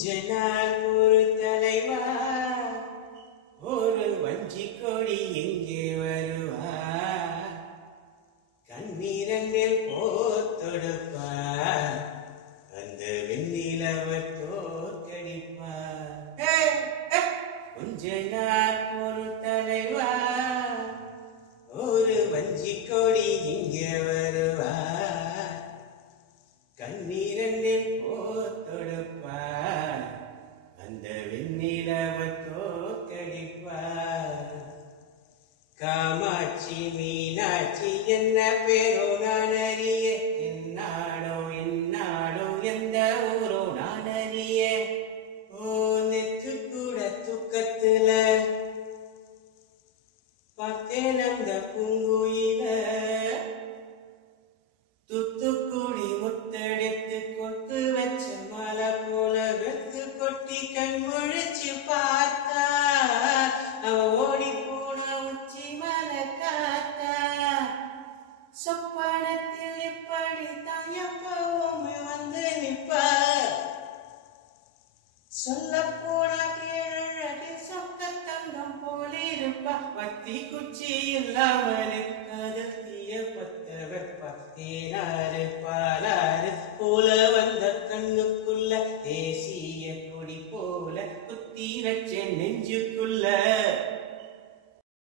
கொஞ்ச நாள் ஒரு தலைவா ஒரு வஞ்சி கொடி எங்கே வருவா கண்ணீரங்கில் போர் தொடுப்பா அந்த வெண்ணிலவ தோற்கடிப்பா கொஞ்ச நாள் ஒரு தலைவா ஒரு வஞ்சி கொடி எங்கே வருவா கண்ணீரங்கில் போர் தொடுப்பா அந்த வெண்ணிலவ தோற்கடிப்பா காமாட்சி மீனாட்சி என்ன பேரோ நான் அறிய என்னாடோ எந்த ஊரோ நான் அறிய ஓ நெத்து கூட துக்கத்துல பார்த்தேன் அந்த பூங்குயில துத்துக்குடி முத்தெடுத்து கொத்து வச்ச மலை போல வெத்து கொட்டி கண் முழிச்சு பார்த்தா அவ ஓடி போன உச்சி மலை காத்தா சொப்பனத்தில் இப்படி தயப்பவும் வந்து நிப்பா சொல்ல போனா கேழடி சொக்க தங்கம் போலிருப்பா பத்தி குச்சி இல்லாமல் காதல் தீய பத்த வெப்ப தேனாருப்பா